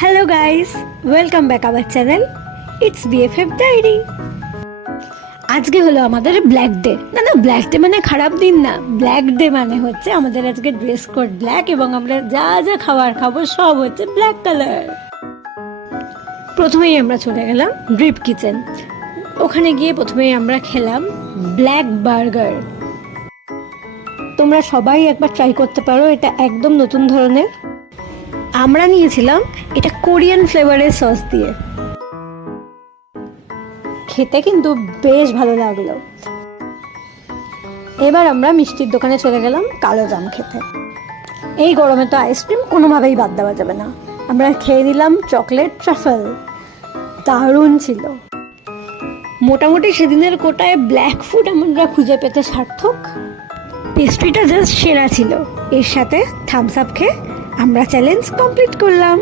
Hello guys, welcome back our channel it's BFF diary. আজকে হলো আমাদের ব্ল্যাক ডে। না ব্ল্যাক ডে মানে খারাপ দিন না, ব্ল্যাক ডে মানে হচ্ছে আমাদের আজকে ড্রেস কোড ব্ল্যাক এবং আমরা যা যা খাবার খাবো সব হচ্ছে ব্ল্যাক কালার। প্রথমেই আমরা চলে গেলাম ড্রিপ কিচেন। ওখানে গিয়ে প্রথমেই আমরা খেলাম ব্ল্যাক বার্গার। তোমরা সবাই একবার ট্রাই করতে পারো, এটা একদম নতুন ধরনের। আমরা নিয়েছিলাম এটা কোরিয়ান ফ্লেভারের সস দিয়ে, খেতে কিন্তু বেশ ভালো লাগলো। এবার আমরা মিষ্টির দোকানে চলে গেলাম কালো জাম খেতে। এই গরমে তো আইসক্রিম কোনোভাবেই বাদ দেওয়া যাবে না। আমরা খেয়ে নিলাম চকলেট ট্রাফল, দারুণ ছিল। মোটামুটি সেদিনের কোটায় ব্ল্যাক ফুড আমরা খুঁজে পেতে সার্থক। পেস্ট্রিটা জাস্ট সেরা ছিল। এর সাথে থামস আপ খেয়ে আমরা চ্যালেঞ্জ কমপ্লিট করলাম।